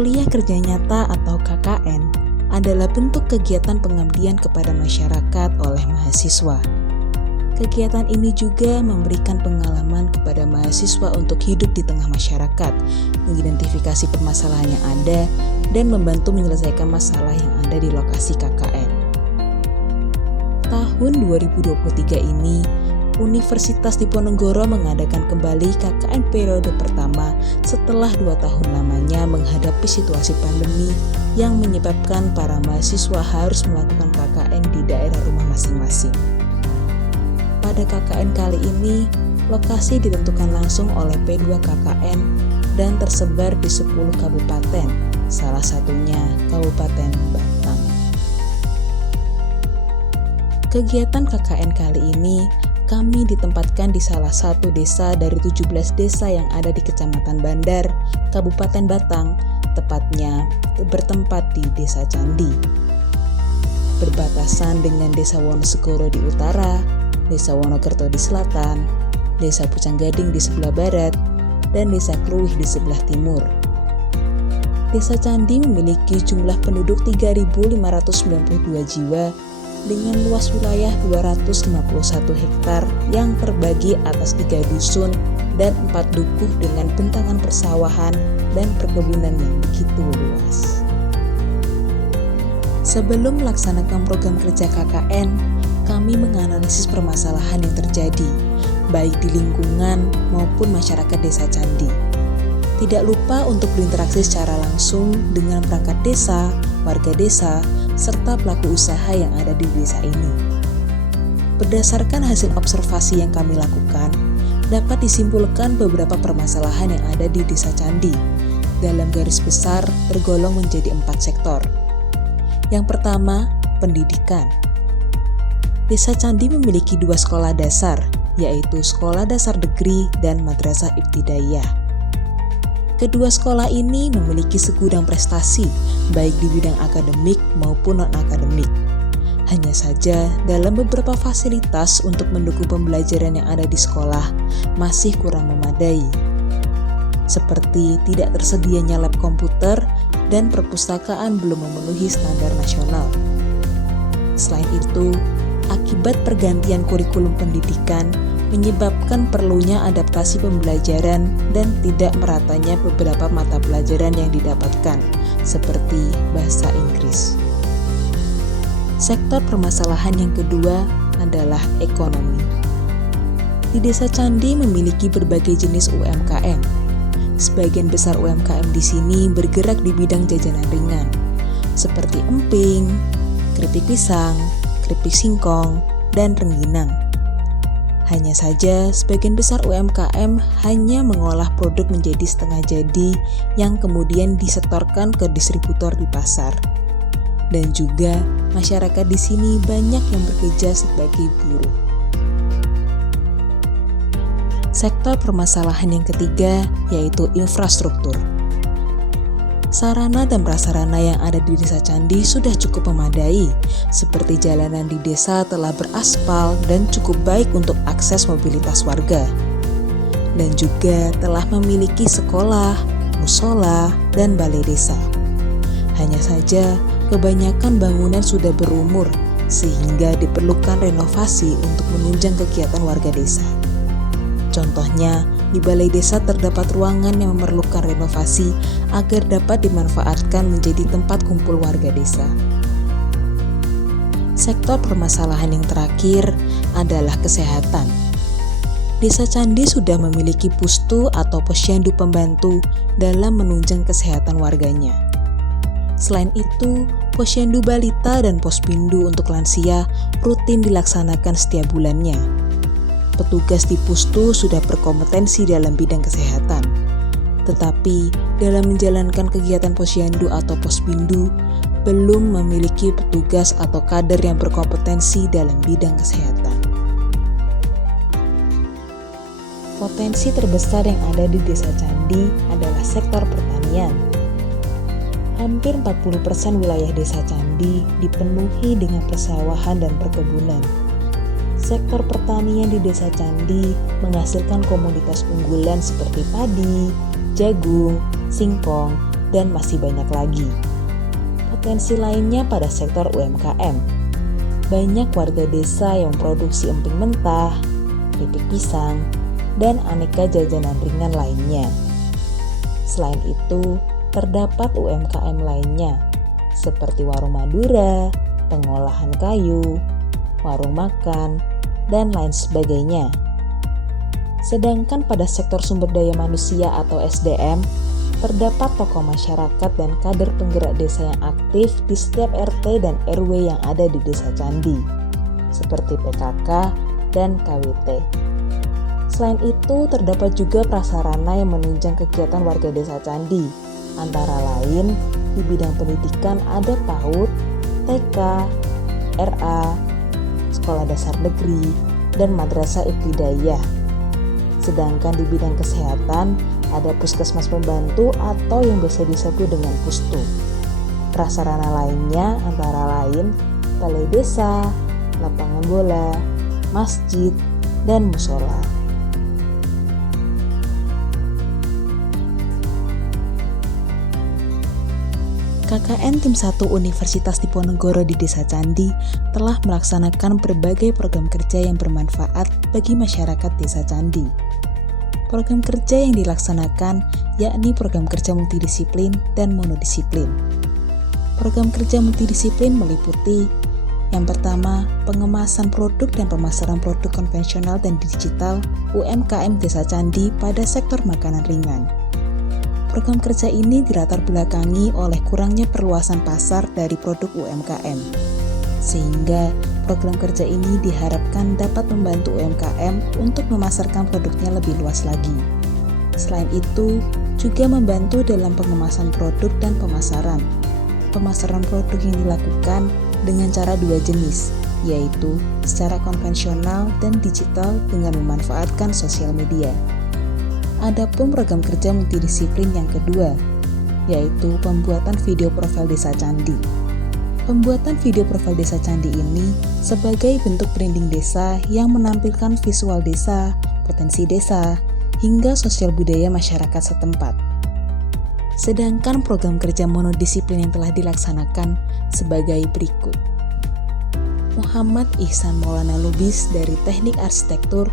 Kuliah Kerja Nyata atau KKN adalah bentuk kegiatan pengabdian kepada masyarakat oleh mahasiswa. Kegiatan ini juga memberikan pengalaman kepada mahasiswa untuk hidup di tengah masyarakat, mengidentifikasi permasalahan yang ada, dan membantu menyelesaikan masalah yang ada di lokasi KKN. Tahun 2023 ini, Universitas Diponegoro mengadakan kembali KKN periode pertama setelah 2 tahun lamanya menghadapi situasi pandemi yang menyebabkan para mahasiswa harus melakukan KKN di daerah rumah masing-masing. Pada KKN kali ini, lokasi ditentukan langsung oleh P2 KKN dan tersebar di 10 kabupaten, salah satunya Kabupaten Batang. Kegiatan KKN kali ini kami ditempatkan di salah satu desa dari 17 desa yang ada di Kecamatan Bandar, Kabupaten Batang, tepatnya bertempat di Desa Candi. Berbatasan dengan Desa Wonosegoro di utara, Desa Wonokerto di selatan, Desa Pucanggading di sebelah barat, dan Desa Kluwih di sebelah timur. Desa Candi memiliki jumlah penduduk 3.592 jiwa dengan luas wilayah 251 hektar yang terbagi atas 3 dusun dan 4 dukuh dengan bentangan persawahan dan perkebunan yang begitu luas. Sebelum melaksanakan program kerja KKN, kami menganalisis permasalahan yang terjadi, baik di lingkungan maupun masyarakat Desa Candi. Tidak lupa untuk berinteraksi secara langsung dengan perangkat desa, warga desa, serta pelaku usaha yang ada di desa ini. Berdasarkan hasil observasi yang kami lakukan, dapat disimpulkan beberapa permasalahan yang ada di Desa Candi. Dalam garis besar tergolong menjadi 4 sektor. Yang pertama, pendidikan. Desa Candi memiliki 2 sekolah dasar, yaitu Sekolah Dasar Negeri dan Madrasah Ibtidaiyah. Kedua sekolah ini memiliki segudang prestasi, baik di bidang akademik maupun non-akademik. Hanya saja, dalam beberapa fasilitas untuk mendukung pembelajaran yang ada di sekolah masih kurang memadai. Seperti tidak tersedianya lab komputer dan perpustakaan belum memenuhi standar nasional. Selain itu, akibat pergantian kurikulum pendidikan menyebabkan perlunya adaptasi pembelajaran dan tidak meratanya beberapa mata pelajaran yang didapatkan, seperti bahasa Inggris. Sektor permasalahan yang kedua adalah ekonomi. Di Desa Candi memiliki berbagai jenis UMKM. Sebagian besar UMKM di sini bergerak di bidang jajanan ringan, seperti emping, keripik pisang, keripik singkong, dan rengginang. Hanya saja, sebagian besar UMKM hanya mengolah produk menjadi setengah jadi yang kemudian disetorkan ke distributor di pasar. Dan juga, masyarakat di sini banyak yang bekerja sebagai buruh. Sektor permasalahan yang ketiga yaitu infrastruktur. Sarana dan prasarana yang ada di Desa Candi sudah cukup memadai, seperti jalanan di desa telah beraspal dan cukup baik untuk akses mobilitas warga. Dan juga telah memiliki sekolah, musola, dan balai desa. Hanya saja, kebanyakan bangunan sudah berumur, sehingga diperlukan renovasi untuk menunjang kegiatan warga desa. Contohnya, di balai desa terdapat ruangan yang memerlukan renovasi agar dapat dimanfaatkan menjadi tempat kumpul warga desa. Sektor permasalahan yang terakhir adalah kesehatan. Desa Candi sudah memiliki pustu atau posyandu pembantu dalam menunjang kesehatan warganya. Selain itu, posyandu balita dan pospindu untuk lansia rutin dilaksanakan setiap bulannya. Petugas di pustu sudah berkompetensi dalam bidang kesehatan. Tetapi, dalam menjalankan kegiatan posyandu atau pospindu, belum memiliki petugas atau kader yang berkompetensi dalam bidang kesehatan. Potensi terbesar yang ada di Desa Candi adalah sektor pertanian. Hampir 40% wilayah Desa Candi dipenuhi dengan persawahan dan perkebunan. Sektor pertanian di Desa Candi menghasilkan komoditas unggulan seperti padi, jagung, singkong, dan masih banyak lagi. Potensi lainnya pada sektor UMKM. Banyak warga desa yang memproduksi emping mentah, keripik pisang, dan aneka jajanan ringan lainnya. Selain itu, terdapat UMKM lainnya, seperti warung Madura, pengolahan kayu, warung makan, dan lain sebagainya. Sedangkan pada sektor sumber daya manusia atau SDM, terdapat tokoh masyarakat dan kader penggerak desa yang aktif di setiap RT dan RW yang ada di Desa Candi, seperti PKK dan KWT. Selain itu, terdapat juga prasarana yang menunjang kegiatan warga Desa Candi, antara lain di bidang pendidikan ada PAUD, TK, RA, Sekolah Dasar Negeri, dan Madrasah Ibtidaiyah. Sedangkan di bidang kesehatan ada puskesmas pembantu atau yang biasa disebut dengan pustu. Prasarana lainnya antara lain balai desa, lapangan bola, masjid, dan musola. KKN Tim 1 Universitas Diponegoro di Desa Candi telah melaksanakan berbagai program kerja yang bermanfaat bagi masyarakat Desa Candi. Program kerja yang dilaksanakan yakni program kerja multidisiplin dan monodisiplin. Program kerja multidisiplin meliputi yang pertama, pengemasan produk dan pemasaran produk konvensional dan digital UMKM Desa Candi pada sektor makanan ringan. Program kerja ini dilatar belakangi oleh kurangnya perluasan pasar dari produk UMKM, sehingga program kerja ini diharapkan dapat membantu UMKM untuk memasarkan produknya lebih luas lagi. Selain itu, juga membantu dalam pengemasan produk dan pemasaran. Pemasaran produk yang dilakukan dengan cara dua jenis, yaitu secara konvensional dan digital dengan memanfaatkan sosial media. Adapun program kerja multidisiplin yang kedua, yaitu pembuatan video profil Desa Candi. Pembuatan video profil Desa Candi ini sebagai bentuk branding desa yang menampilkan visual desa, potensi desa, hingga sosial budaya masyarakat setempat. Sedangkan program kerja monodisiplin yang telah dilaksanakan sebagai berikut. Muhammad Ihsan Maulana Lubis dari Teknik Arsitektur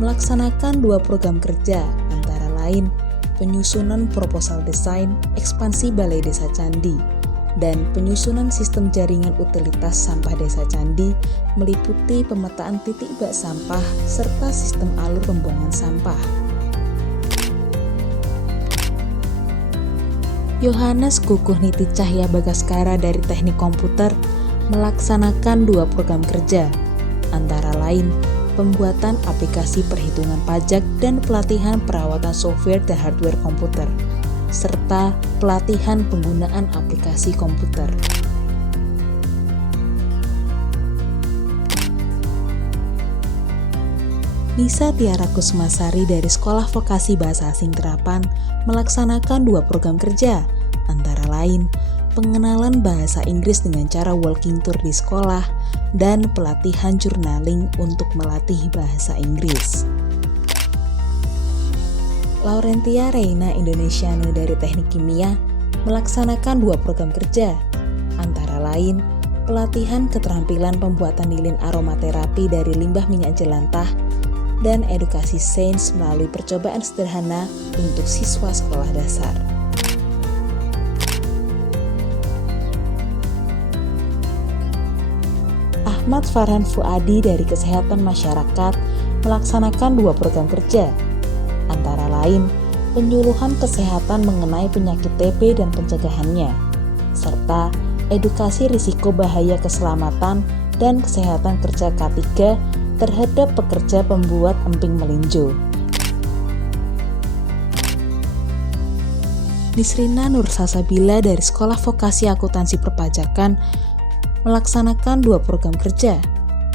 melaksanakan dua program kerja, antara lain penyusunan proposal desain ekspansi Balai Desa Candi dan penyusunan sistem jaringan utilitas sampah Desa Candi meliputi pemetaan titik bak sampah serta sistem alur pembuangan sampah. Yohanes Kukuh Niti Cahya Bagaskara dari Teknik Komputer melaksanakan dua program kerja, antara lain pembuatan aplikasi perhitungan pajak dan pelatihan perawatan software dan hardware komputer, serta pelatihan penggunaan aplikasi komputer. Nisa Tiara Kusmasari dari Sekolah Vokasi Bahasa Asing Terapan melaksanakan dua program kerja, antara lain pengenalan bahasa Inggris dengan cara walking tour di sekolah, dan pelatihan journaling untuk melatih bahasa Inggris. Laurentia Reina Indonesiana dari Teknik Kimia melaksanakan dua program kerja, antara lain pelatihan keterampilan pembuatan lilin aromaterapi dari limbah minyak jelantah dan edukasi sains melalui percobaan sederhana untuk siswa sekolah dasar. Ahmad Farhan Fuadi dari Kesehatan Masyarakat melaksanakan dua program kerja, antara lain penyuluhan kesehatan mengenai penyakit TB dan pencegahannya, serta edukasi risiko bahaya keselamatan dan kesehatan kerja K3 terhadap pekerja pembuat emping melinjo. Nisrina Nursasabila dari Sekolah Vokasi Akuntansi Perpajakan melaksanakan dua program kerja,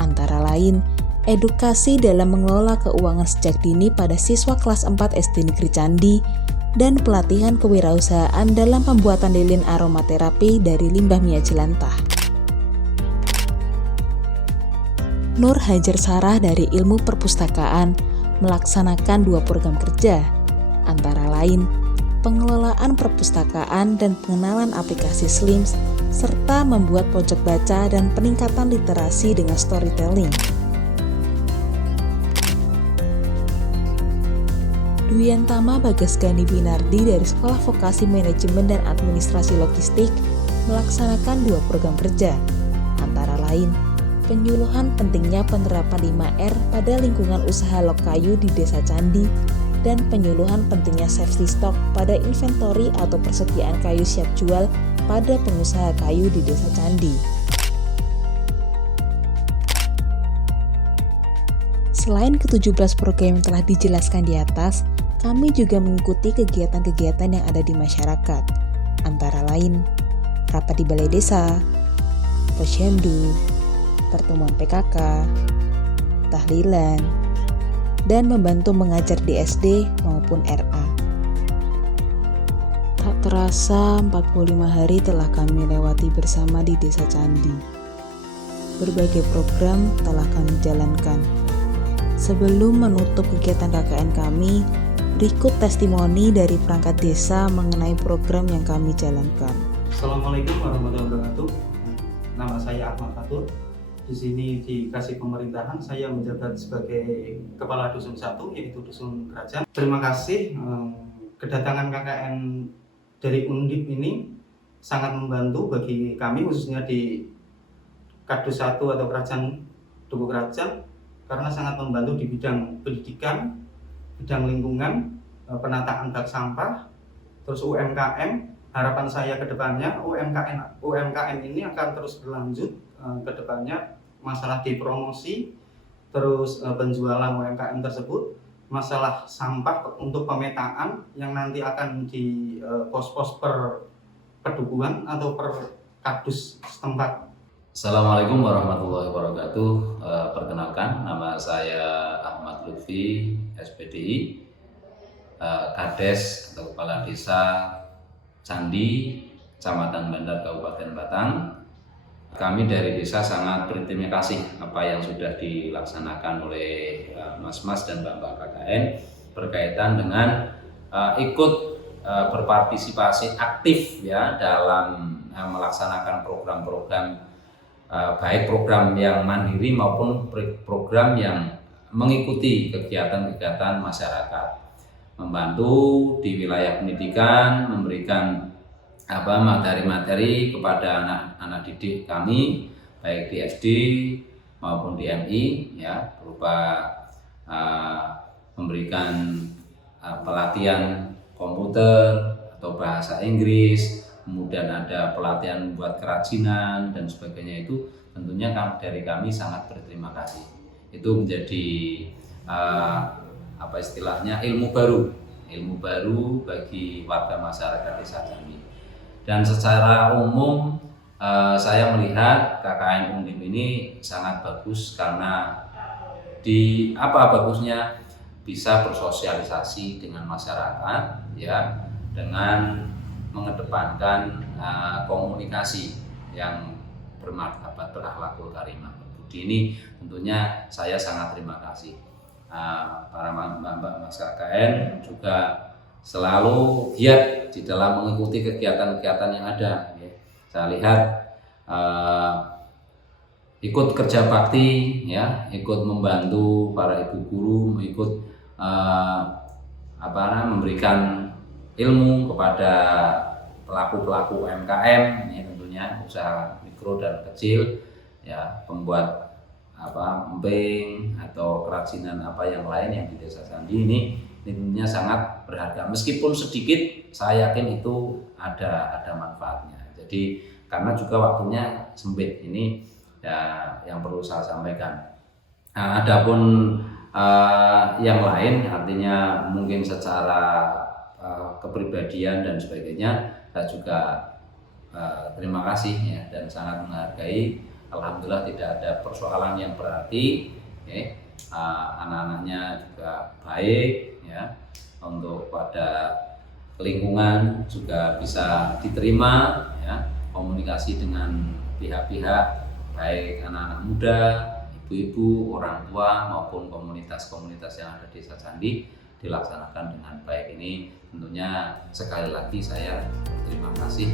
antara lain edukasi dalam mengelola keuangan sejak dini pada siswa kelas 4 SD Negeri Candi dan pelatihan kewirausahaan dalam pembuatan lilin aromaterapi dari limbah minyak jelantah. Nur Hajar Sarah dari Ilmu Perpustakaan melaksanakan dua program kerja, antara lain pengelolaan perpustakaan dan pengenalan aplikasi Slims, serta membuat pojok baca dan peningkatan literasi dengan storytelling. Dwiantama Bagasgani Winardi dari Sekolah Vokasi Manajemen dan Administrasi Logistik melaksanakan 2 program kerja, antara lain penyuluhan pentingnya penerapan 5R pada lingkungan usaha Lokayu di Desa Candi dan penyuluhan pentingnya safety stock pada inventory atau persediaan kayu siap jual pada pengusaha kayu di Desa Candi. Selain ke-17 program yang telah dijelaskan di atas, kami juga mengikuti kegiatan-kegiatan yang ada di masyarakat, antara lain rapat di balai desa, posyandu, pertemuan PKK, tahlilan, dan membantu mengajar di SD maupun RA. Tak terasa 45 hari telah kami lewati bersama di Desa Candi. Berbagai program telah kami jalankan. Sebelum menutup kegiatan KKN kami, berikut testimoni dari perangkat desa mengenai program yang kami jalankan. Assalamualaikum warahmatullahi wabarakatuh. Nama saya Ahmad Fatur. Di sini di Kasih Pemerintahan saya menjabat sebagai Kepala Dusun 1, yaitu Dusun Kerajaan. Terima kasih kedatangan KKN dari Undip ini sangat membantu bagi kami, khususnya di Kadus 1 atau Kerajaan Duku Kerajaan, karena sangat membantu di bidang pendidikan, bidang lingkungan, penataan bak sampah, terus UMKM. Harapan saya ke depannya UMKM ini akan terus berlanjut ke depannya, masalah dipromosi, terus penjualan UMKM tersebut, masalah sampah untuk pemetaan yang nanti akan di pos-pos per pedukuhan atau per kadus setempat. Assalamualaikum warahmatullahi wabarakatuh. Perkenalkan, nama saya Ahmad Lutfi, SPDI, Kades atau Kepala Desa Candi, Kecamatan Bandar, Kabupaten Batang. Kami dari desa sangat berterima kasih apa yang sudah dilaksanakan oleh mas-mas dan mbak-mbak KKN berkaitan dengan ikut berpartisipasi aktif ya dalam melaksanakan program-program, baik program yang mandiri maupun program yang mengikuti kegiatan-kegiatan masyarakat, membantu di wilayah pendidikan, memberikan materi-materi kepada anak-anak didik kami baik di SD maupun di MI ya, berupa memberikan pelatihan komputer atau bahasa Inggris, kemudian ada pelatihan buat kerajinan dan sebagainya. Itu tentunya dari kami sangat berterima kasih. Itu menjadi istilahnya ilmu baru bagi warga masyarakat Desa Candi. Dan secara umum saya melihat KKN Undip ini sangat bagus karena bagusnya bisa bersosialisasi dengan masyarakat ya, dengan mengedepankan komunikasi yang bermartabat, berakhlakul karimah. Budi ini tentunya saya sangat terima kasih. Para mbak-mbak Mas KKN juga selalu giat di dalam mengikuti kegiatan-kegiatan yang ada. Ya. Saya lihat ikut kerja bakti, ya, ikut membantu para ibu guru, ikut memberikan ilmu kepada pelaku-pelaku UMKM, ya, tentunya usaha mikro dan kecil, ya, pembuat emping atau kerajinan yang lain yang di Desa Candi ini tentunya sangat berharga. Meskipun sedikit, saya yakin itu ada manfaatnya. Jadi karena juga waktunya sempit ini ya, yang perlu saya sampaikan. Adapun yang lain, artinya mungkin secara kepribadian dan sebagainya, saya juga terima kasih ya, dan sangat menghargai. Alhamdulillah tidak ada persoalan yang berarti. Anak-anaknya juga baik ya, untuk pada lingkungan juga bisa diterima ya, komunikasi dengan pihak-pihak baik anak-anak muda, ibu-ibu, orang tua maupun komunitas-komunitas yang ada di Desa Candi dilaksanakan dengan baik. Ini tentunya sekali lagi saya berterima kasih